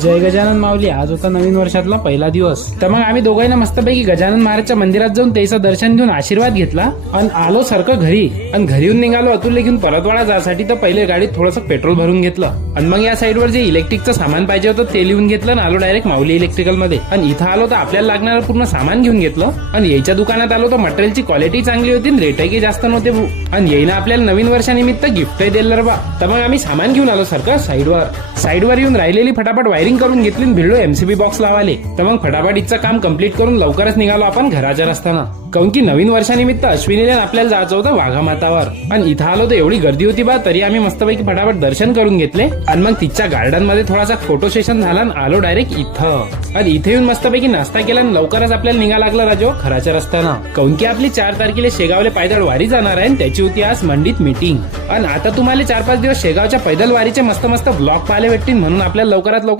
जय गजानन माऊली. आज होता नवीन वर्षातला पहिला दिवस. तर मग आम्ही दोघांना मस्तपैकी गजानन महाराजच्या मंदिरात जाऊन त्याचं दर्शन घेऊन आशीर्वाद घेतला आणि आलो सारखं घरी. आणि घरी येऊन निघालो अतुलला घेऊन परतवाडा जायसाठी. तर पहिले गाडीत थोडंसं पेट्रोल भरून घेतलं आणि मग या साईडवर जे इलेक्ट्रिकचं सामान पाहिजे होतं ते लिहून घेतलं आणि आलो डायरेक्ट माऊली इलेक्ट्रिकल मध्ये. आणि इथं आलो तर आपल्याला लागणारं पूर्ण सामान घेऊन घेतलं. आणि याच्या दुकानात आलो तर मटेरियलची क्वालिटी चांगली होती आणि रेटही जास्त नव्हते भाऊ. आणि येईना आपल्याला नवीन वर्षानिमित्त गिफ्टही दिलं रे बा. तर मग आम्ही सामान घेऊन आलो सारखं साईडवर येऊन राहिलेली फटाफट वायरिंग करून घेतली आणि भिडलो एमसीबी बॉक्स लावाले. तर मग फटाफट इथचं काम कम्प्लीट करून लवकरच निघालो आपण घराच्या रस्त्यानं. काऊन की नवीन वर्षानिमित्त अश्विनीला आपल्याला जायचं होतं वाघा मातावर. आणि इथं आलो तर एवढी गर्दी होती बा, तरी आम्ही मस्तपैकी फटाफट दर्शन करून घेतले. आणि मग तिच्या गार्डन मध्ये थोडासा फोटो सेशन झाला आणि आलो डायरेक्ट इथं. आणि इथे येऊन मस्तपैकी नाश्ता केला आणि लवकरच आपल्याला निघा लागला राजो खराच्या रस्त्यानं. काऊन की आपली 4 तारखेला शेगावले पायदळ वारी जाणार आहे. त्याची होती आज मंडीत मीटिंग. आणि आता तुम्हाला 4-5 दिवस शेगावच्या पैदल वारीचे मस्त ब्लॉग पाहायला भेटतील. म्हणून आपल्याला लवकरात लवकर